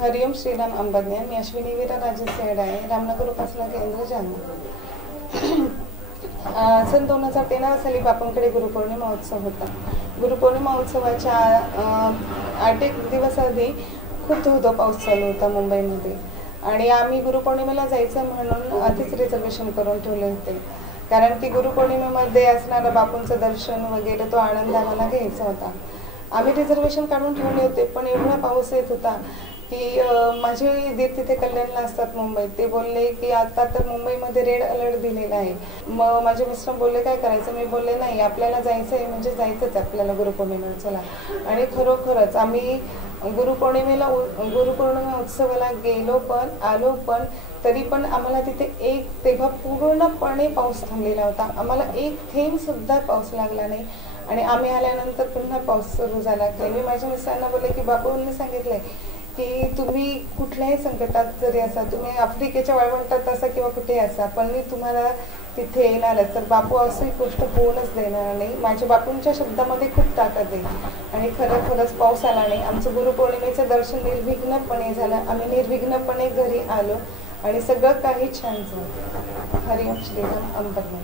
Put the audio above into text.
हरिओम श्रीराम अंबज्ञ। मी अश्विनी वीरा राजेसेड आहे, रामनगर उपासना केंद्र जालना। सन 2013 साली बापूंकडे गुरुपौर्णिमा उत्सव होता। गुरुपौर्णिमा उत्सवाच्या 8 दिवस आधी खूप धोधो पाऊस चालू होता मुंबईमध्ये आणि आम्ही गुरुपौर्णिमेला जायचं म्हणून आधीच रिझर्वेशन करून ठेवले होते, कारण की गुरुपौर्णिमेमध्ये असणारं बापूंचं दर्शन वगैरे तो आनंद आम्हाला घ्यायचा होता। आम्ही रिझर्वेशन काढून ठेवले होते, पण एवढा पाऊस येत होता की माझे दीर तिथे कल्याणला असतात मुंबईत। ते बोलले की आता तर मुंबईमध्ये रेड अलर्ट दिलेला आहे। मग माझे मिस्टर बोलले काय करायचं? मी बोलले नाही, आपल्याला जायचं आहे म्हणजे जायचंच आपल्याला गुरुपौर्णिमेला, चला। आणि खरोखरच आम्ही गुरुपौर्णिमा उत्सवाला गेलो पण आलो पण, तरी पण आम्हाला तिथे तेव्हा पूर्णपणे पाऊस थांबलेला होता। आम्हाला एक थेंब सुद्धा पाऊस लागला नाही आणि आम्ही आल्यानंतर पुन्हा पाऊस सुरू झाला। मी माझ्या मिस्टरांना बोलले की बापूंनी सांगितलंय की तुम्ही कुठल्याही संकटात जरी असा, तुम्ही आफ्रिकेच्या वाळवंटात असा किंवा कुठेही असा, पण मी तुम्हाला तिथे येणारच। तर बापू अशी गोष्ट होऊनच देणार नाही। माझ्या बापूंच्या शब्दामध्ये खूप ताकद आहे आणि खरंच पाऊस आला नाही। आमचं गुरुपौर्णिमेचं दर्शन निर्विघ्नपणे झालं, आम्ही निर्विघ्नपणे घरी आलो आणि सगळं काही छान झालं। हरिओम श्रीराम अंबज्ञ।